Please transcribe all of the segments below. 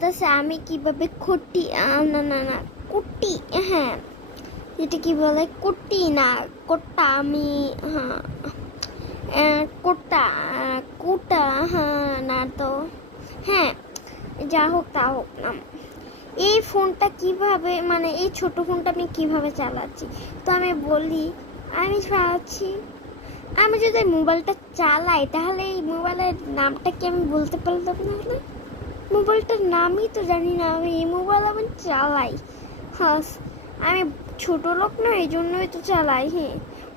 বলতেছে আমি কিভাবে খুঁটি, না না না কুটি, হ্যাঁ এটা কি বলে কুটি না কোটা, আমি হ্যাঁ কোটা কুটা, হ্যাঁ না তো হ্যাঁ যা হোক তা হোক না। এই ফোনটা কিভাবে মানে এই ছোট ফোনটা আমি কিভাবে চালাচ্ছি, তো আমি বলি আমি চালাচ্ছি। আমি যদি মোবাইলটা চালাই তাহলে এই মোবাইলের নামটা কি আমি বলতে পারলাম না? মোবাইলটার নামই তো জানি না, আমি এই মোবাইল আমি চালাই। হ্যাঁ আমি ছোট লোক না, এই জন্যই তো চালাই। হ্যাঁ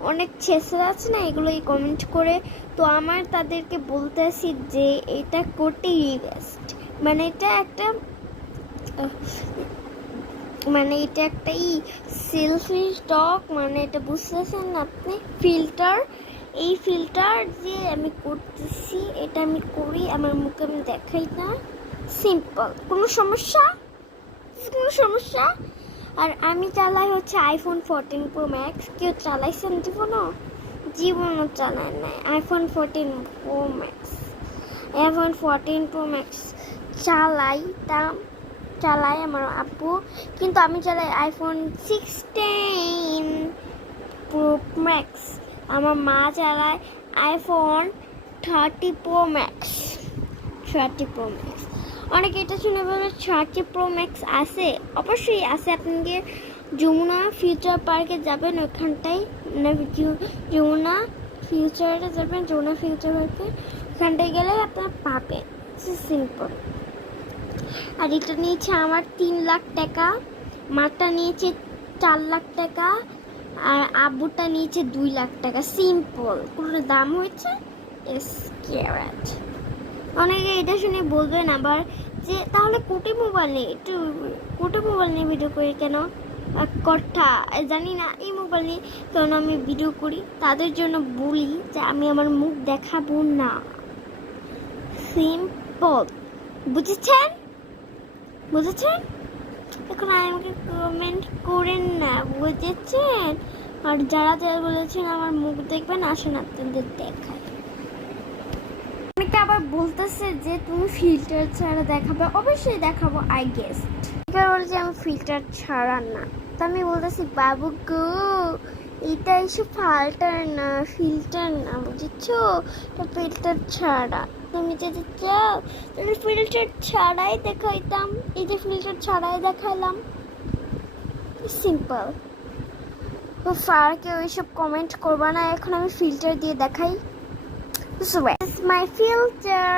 অনেক ছেলেরা আছে না এগুলোই কমেন্ট করে, তো আমার তাদেরকে বলতে আসি যে এটা কোটি রিকোয়েস্ট, মানে এটা একটা মানে এটা একটা সেলফি স্টক, মানে এটা বুঝতেছেন আপনি, ফিল্টার। এই ফিল্টার যে আমি করতেছি, এটা আমি করি, আমার মুখে আমি দেখাই না, সিম্পল, কোনো সমস্যা আর আমি চালাই হচ্ছে আইফোন 14 প্রো ম্যাক্স। কেউ চালাইছেন জীবনও চালায় নাই iPhone 14 pro max. IPhone 14 pro max চালাই আমার আব্বু, কিন্তু আমি চালাই আইফোন 16 প্রো ম্যাক্স। আমার মা চালায় আইফোন 30 প্রো ম্যাক্স। অনেকে এটা শুনে বলে 30 প্রো ম্যাক্স আছে, অবশ্যই আছে। আপনাকে যমুনা ফিউচার পার্কে যাবেন, ওইখানটায় যমুনা ফিউচারে যাবেন, যমুনা ফিউচার পার্কে, ওখানটায় গেলে আপনারা পাবেন, সিম্পল। আর এটা নিয়েছে আমার 3 লাখ টাকা, মাটা নিয়েছে 4 লাখ টাকা, আর আব্বুটা নিয়েছে 2 লাখ টাকা, সিম্পল। কোনো দাম হয়েছে স্ক্যারাট। অনেকে এটা শুনে বলবেন আবার যে তাহলে কোটি মোবাইল নেই, একটু কোটি মোবাইল নিয়ে ভিডিও করি কেন? কথা জানি না এই মোবাইল নিয়ে কেন আমি ভিডিও করি, তাদের জন্য বলি যে আমি আমার মুখ দেখাবো না, সিম্পল। বুঝেছেন? এখন আমাকে কমেন্ট করেন না, বুঝেছেন? আর যারা বলেছেন আমার মুখ দেখবেন, আসেন আপনাদের দেখায়। অনেকে আবার বলতেছে যে তুমি ফিল্টার ছাড়া দেখাবে, অবশ্যই দেখাবো, আই গেস। এবার বলছে আমি ফিল্টার ছাড়া না, তো আমি বলতেছি বাবু গো এটা এসব ফিল্টার না বুঝেছো, ফিল্টার ছাড়া। তুমি যদি চাও তাহলে ফিল্টার ছাড়াই দেখাইতাম, এই যে ফিল্টার ছাড়াই দেখাইলাম, সিম্পল। আর কেউ এইসব কমেন্ট করবা না, এখন আমি ফিল্টার দিয়ে দেখাই। This is my filter.